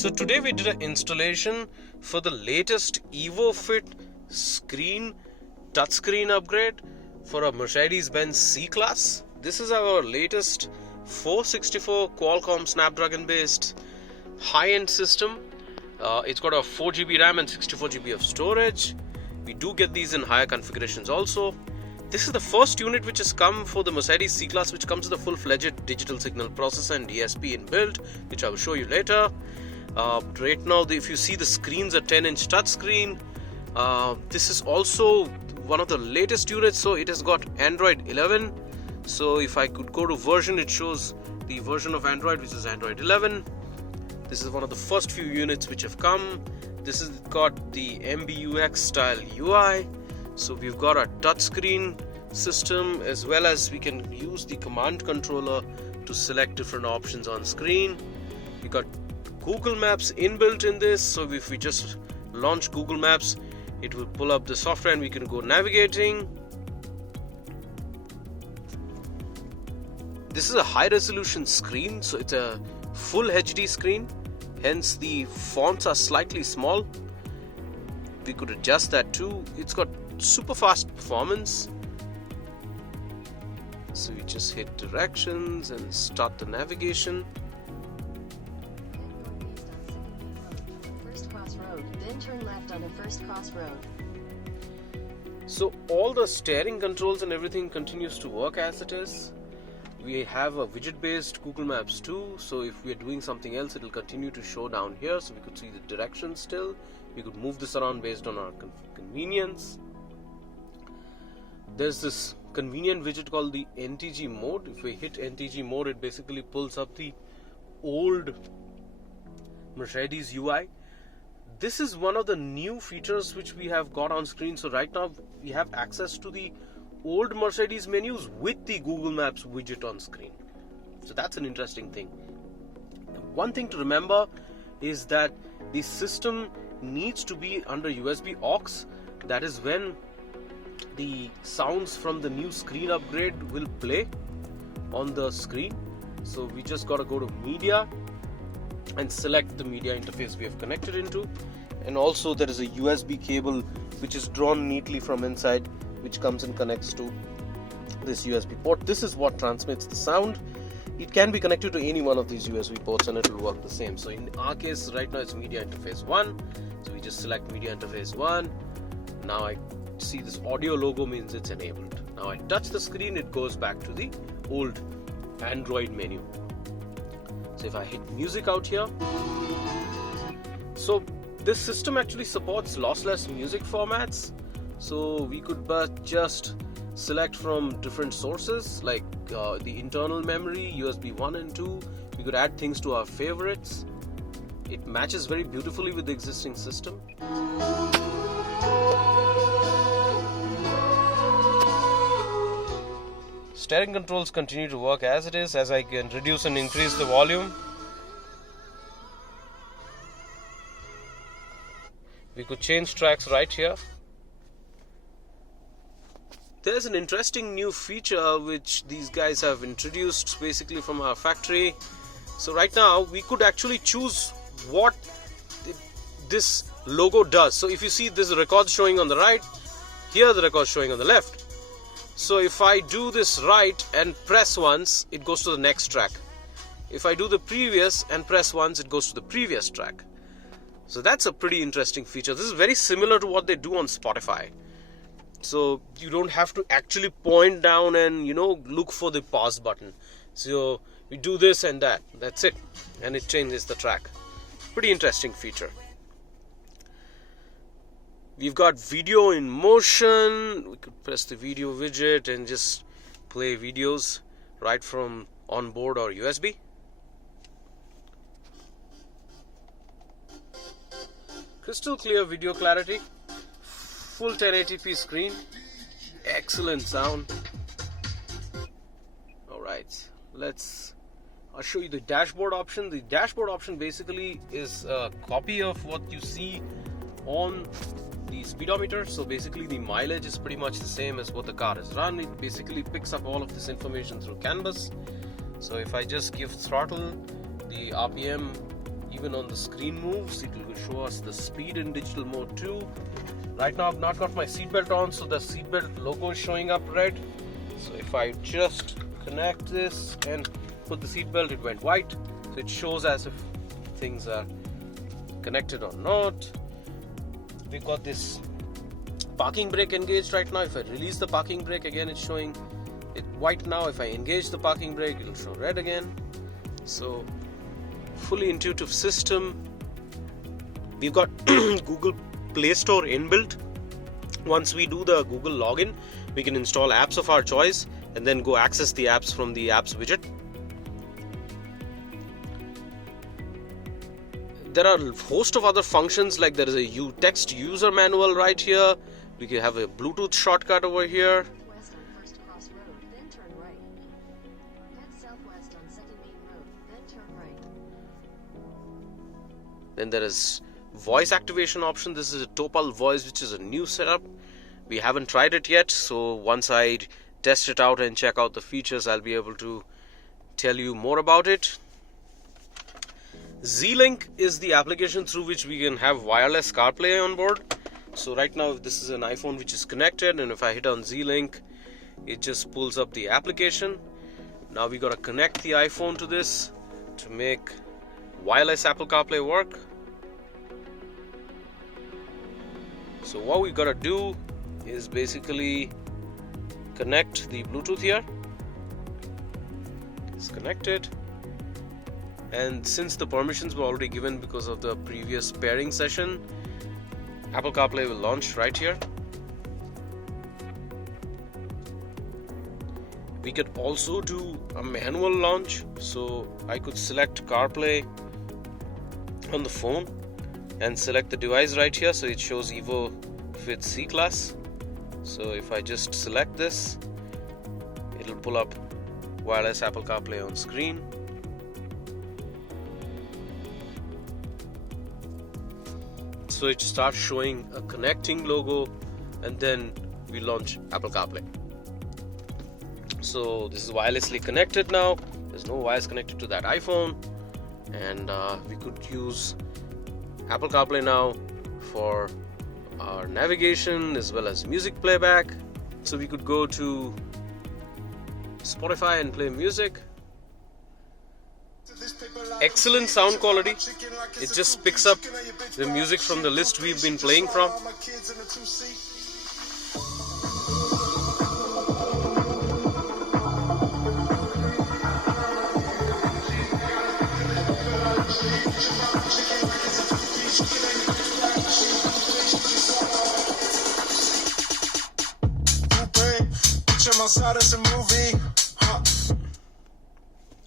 So today we did an installation for the latest EVO Fit screen touchscreen upgrade for a Mercedes-Benz C-Class. This is our latest 464 Qualcomm Snapdragon based high-end system. It's got a 4GB RAM and 64GB of storage. We do get these in higher configurations also. This is the first unit which has come for the Mercedes C-Class, which comes with a full-fledged digital signal processor and DSP inbuilt, which I will show you later. Right now, if you see, the screen's a 10-inch touchscreen. This is also one of the latest units, so it has got Android 11. So if I could go to version, it shows the version of Android, which is Android 11. This is one of the first few units which have come. This has got the MBUX style UI. So we've got a touchscreen system, as well as we can use the command controller to select different options on screen. We got Google Maps inbuilt in this, so if we just launch Google Maps, it will pull up the software and we can go navigating. This is a high resolution screen, so it's a full HD screen, hence the fonts are slightly small. We could adjust that too. It's got super fast performance, so we just hit directions and start the navigation. First crossroad, then turn left on the first crossroad. So all the steering controls and everything continues to work as it is. We have a widget based Google Maps too, so if we are doing something else, it will continue to show down here, so we could see the direction still. We could move this around based on our convenience. There's this convenient widget called the NTG mode. If we hit NTG mode, it basically pulls up the old Mercedes UI. This is one of the new features which we have got on screen. So right now we have access to the old Mercedes menus with the Google Maps widget on screen. So that's an interesting thing. One thing to remember is that the system needs to be under USB aux. That is when the sounds from the new screen upgrade will play on the screen. So we just got to go to media and select the media interface we have connected into, and also there is a USB cable which is drawn neatly from inside, which comes and connects to this USB port. This is what transmits the sound. It can be connected to any one of these USB ports and it will work the same. So in our case right now it's media interface 1, so we just select media interface 1. Now I see this audio logo means it's enabled. Now I touch the screen, it goes back to the old Android menu. So if I hit music out here, so this system actually supports lossless music formats. So we could just select from different sources like the internal memory, USB 1 and 2. We could add things to our favorites. It matches very beautifully with the existing system. Steering controls continue to work as it is, as I can reduce and increase the volume. We could change tracks right here. There's an interesting new feature which these guys have introduced basically from our factory. So right now we could actually choose what this logo does. So if you see, this record showing on the right, here the record showing on the left. So if I do this right and press once, it goes to the next track. If I do the previous and press once, it goes to the previous track. So that's a pretty interesting feature. This is very similar to what they do on Spotify. So you don't have to actually point down and look for the pause button. So you do this and that, that's it, and it changes the track. Pretty interesting feature. We've got video in motion. We could press the video widget and just play videos right from onboard or USB. Crystal clear video clarity, full 1080p screen, excellent sound. Alright, I'll show you the dashboard option. The dashboard option basically is a copy of what you see on the speedometer. So basically the mileage is pretty much the same as what the car has run. It basically picks up all of this information through Canvas. So if I just give throttle, the RPM, even on the screen moves, it will show us the speed in digital mode too. Right now I've not got my seatbelt on, so the seatbelt logo is showing up red. So if I just connect this and put the seatbelt, it went white. So it shows as if things are connected or not. We've got this parking brake engaged right now. If I release the parking brake, again it's showing it white now. If I engage the parking brake, it'll show red again. So fully intuitive system. We've got Google Play Store inbuilt. Once we do the Google login, we can install apps of our choice and then go access the apps from the apps widget. There are a host of other functions, like there is a text user manual right here. We can have a Bluetooth shortcut over here. West on First Cross Road, then turn right. Head southwest on Second Main Road, then turn right. Then there is voice activation option. This is a Topal voice, which is a new setup. We haven't tried it yet, so once I test it out and check out the features, I'll be able to tell you more about it. Z-Link is the application through which we can have wireless CarPlay on board. So right now this is an iPhone which is connected, and if I hit on Z-Link, it just pulls up the application. Now we gotta connect the iPhone to this to make wireless Apple CarPlay work. So what we gotta do is basically connect the Bluetooth here. It's connected, and since the permissions were already given because of the previous pairing session, Apple CarPlay will launch right here. We could also do a manual launch, so I could select CarPlay on the phone and select the device right here. So it shows EVO with C-Class. So if I just select this, it'll pull up wireless Apple CarPlay on screen. So it starts showing a connecting logo, and then we launch Apple CarPlay. So this is wirelessly connected now. There's no wires connected to that iPhone, and we could use Apple CarPlay now for our navigation as well as music playback. So we could go to Spotify and play music. Excellent sound quality. It just picks up the music from the list we've been playing from.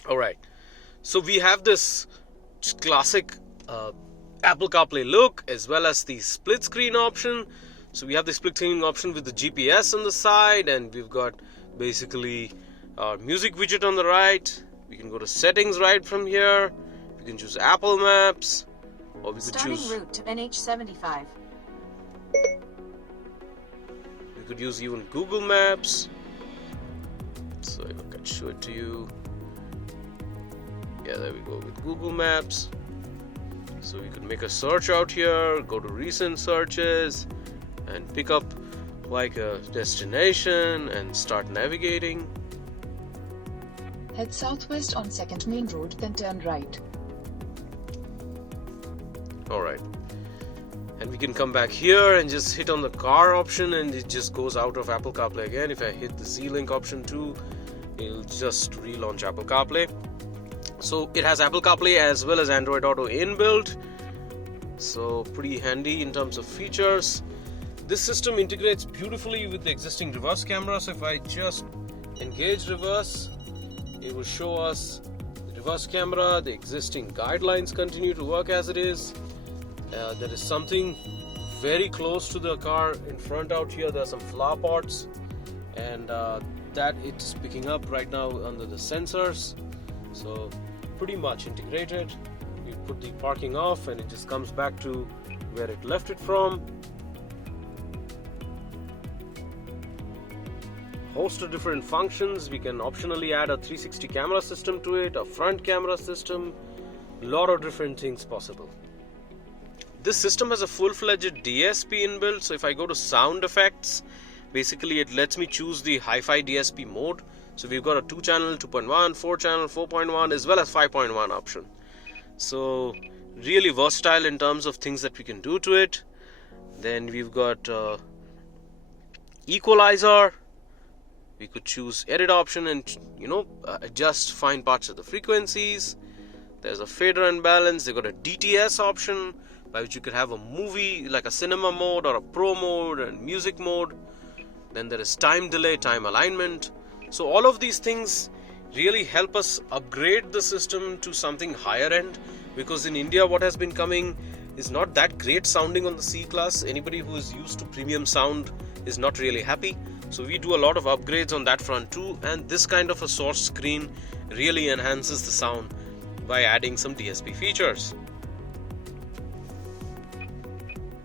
Alright, so we have this classic Apple CarPlay look as well as the split screen option. So we have the split screen option with the GPS on the side, and we've got basically our music widget on the right. We can go to settings right from here. We can choose Apple Maps, or we could choose route to NH75. We could use even Google Maps. So if I can show it to you. Yeah, there we go with Google Maps. So we could make a search out here, go to recent searches, and pick up like a destination and start navigating. Head southwest on Second Main Road, then turn right. Alright. And we can come back here and just hit on the car option, and it just goes out of Apple CarPlay again. If I hit the Z-Link option too, it'll just relaunch Apple CarPlay. So it has Apple CarPlay as well as Android Auto inbuilt. So pretty handy in terms of features. This system integrates beautifully with the existing reverse camera. So if I just engage reverse, it will show us the reverse camera. The existing guidelines continue to work as it is. There is something very close to the car in front out here. There are some flower pots, and that it's picking up right now under the sensors. So pretty much integrated. You put the parking off and it just comes back to where it left it from. Host of different functions. We can optionally add a 360 camera system to it, a front camera system, Lot of different things possible. This system has a full-fledged DSP inbuilt, so if I go to sound effects, basically it lets me choose the hi-fi DSP mode. So we've got a 2-channel, 2.1, 4-channel, 4.1 as well as 5.1 option. So really versatile in terms of things that we can do to it. Then we've got equalizer. We could choose edit option and adjust fine parts of the frequencies. There's a fader and balance. They've got a DTS option by which you could have a movie like a cinema mode or a pro mode and music mode. Then there is time delay, time alignment. So all of these things really help us upgrade the system to something higher end, because in India what has been coming is not that great sounding on the C-Class. Anybody who is used to premium sound is not really happy. So we do a lot of upgrades on that front too, and this kind of a source screen really enhances the sound by adding some DSP features.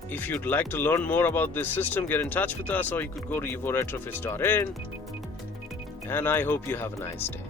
If you'd like to learn more about this system, get in touch with us, or you could go to evoretrofits.in. And I hope you have a nice day.